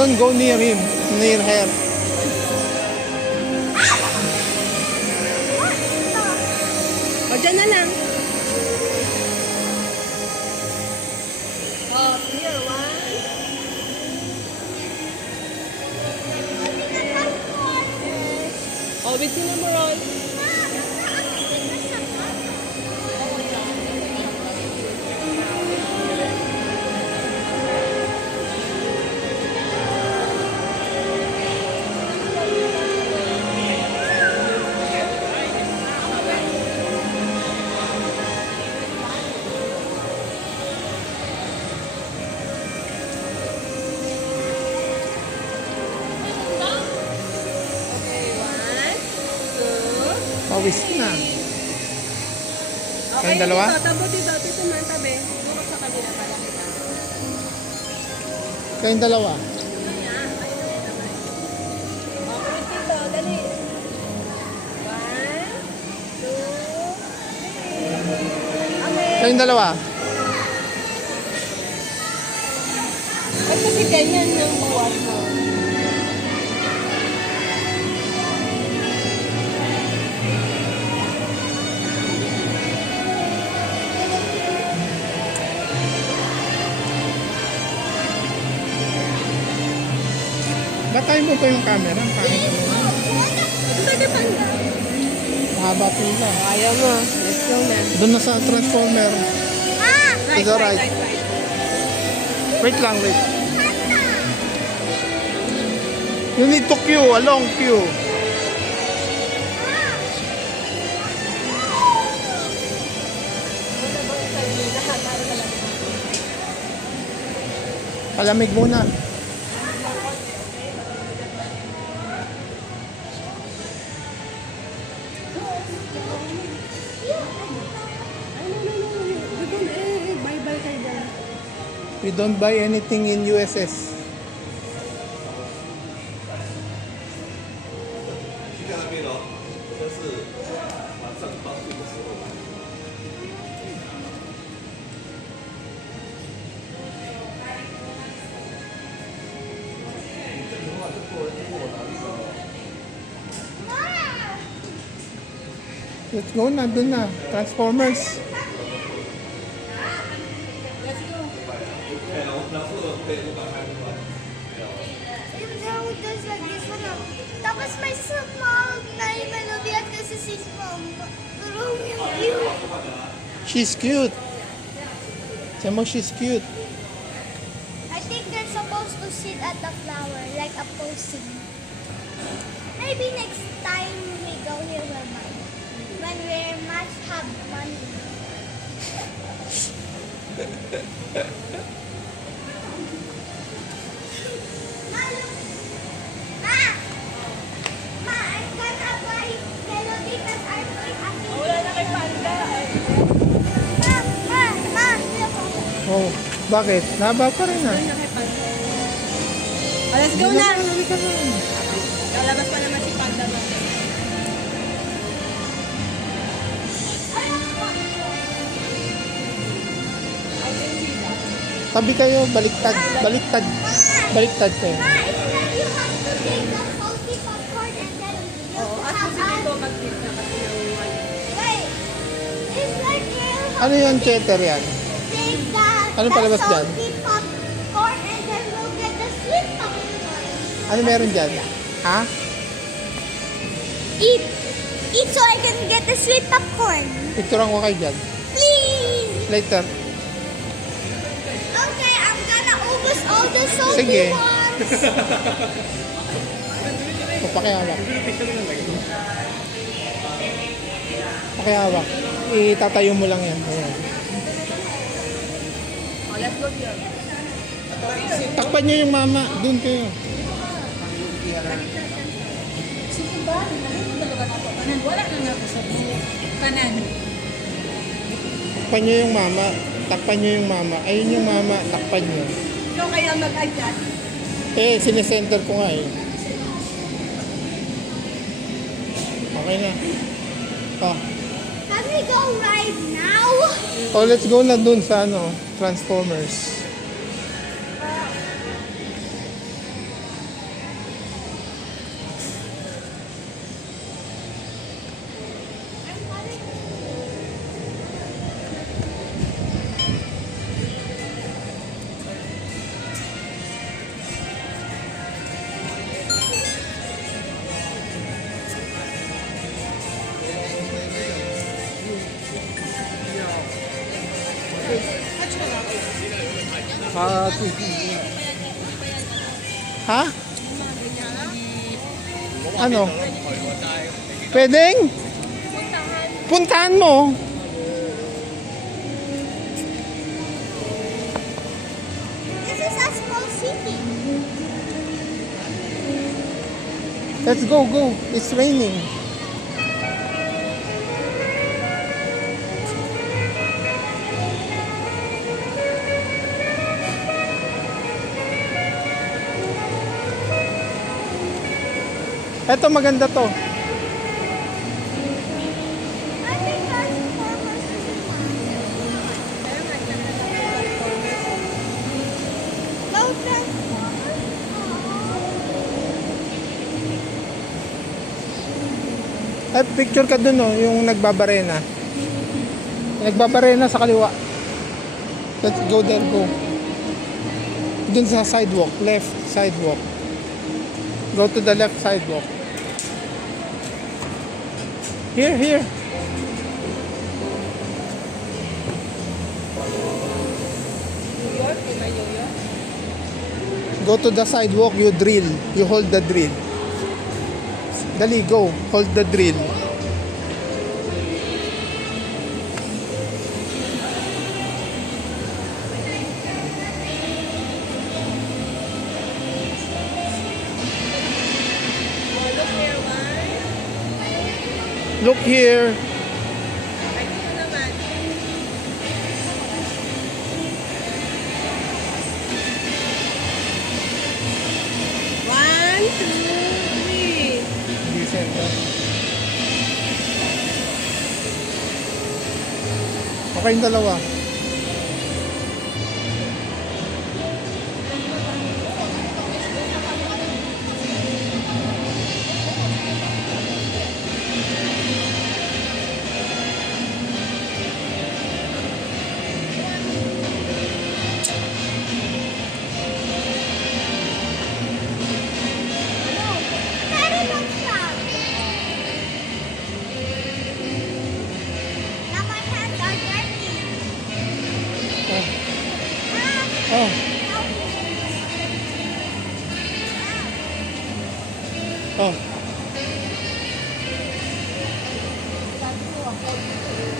Don't go near him, near her. O, dyan na lang. Oh, here, one. Oh, bitin na mo, Roy. Pawis na. Okay, Kayong dalawa? dito, tabo dito, dito man tabi. Dito sa kanila pala kita. Kayong dalawa. Okay, dito, dali. 1, 2, 3. Okay. Kayong dalawa. Ba't kasi ganyan yung buwan mo? Batayin mo pa yung camera. Ang pangit mo. Pwede panda. Mahaba pila. Ayaw mo. Let's go na. Doon na sa transformer. Right, To the right, right. right, right. Wait lang, wait. You need to queue, a long queue. Palamig muna. Bye-bye kayo dyan. We don't buy anything in USS. Let's go na, dun na. Transformers. Let's go. Yung daw does like this one. Tapos may small na yung melody at kasi si small. Pero yung view. She's cute. Sabi mo, she's cute. I think they're supposed to sit at the flower like a posing. Maybe next time we go here when we must have money. Ma, look. Ma! Ma, I'm gonna buy melody because I'm going to Wala na kay panda. Ma, look. Oh, bakit? Naba pa rin ah. Wala na kay panda. Oh, let's go na. Lalabas pa naman si panda natin. Tabi kayo, baliktad. Baliktad. Baliktad kayo. Ma, it's like you have to take the salty popcorn and then you Oo, at have kasi dito mag-click na kasi yung Wait, it's like you have Ano yan, cheddar yan? to take the, Anong palabas dyan? salty popcorn and then we'll get the sweet popcorn. Ano meron dyan? Ha? Eat! Eat so I can get the sweet popcorn. Picturean ko kayo dyan. Please! Later. Okay, I'm gonna ubus all the salty Sige. ones. O, pakihawak. Pakihawak. Itatayo mo lang yan. Ayan. Oh, let's go here. Takpan nyo yung mama. Doon kayo. Sige ba? Talaga na ako. Kanan, wala na nga ako sa kanan. Takpan nyo yung mama. Takpan nyo yung mama. Ayun yung mama. Takpan nyo. So, kaya mag-adjust. Eh, sinesenter ko nga eh. Okay na. Oh. Can we go right now? Oh, let's go na dun sa ano, Transformers. Ah, ha? Ano? Pwedeng? Puntahan mo. This is a small city. Let's go, go. It's raining. Eto maganda to. I think that's former cinema. No Transformers? Ay, picture ka dun oh, yung nagbabarena. Nagbabarena sa kaliwa. Let's go there, go. Dun sa sidewalk, left sidewalk. Go to the left sidewalk. Here, here. Go to the sidewalk, you drill. You hold the drill. Dali, go. Hold the drill. Look here. One, two, three. Decent. Okay yung dalawa. Very long time. Now my hands are dirty. Oh. Ah, Oh.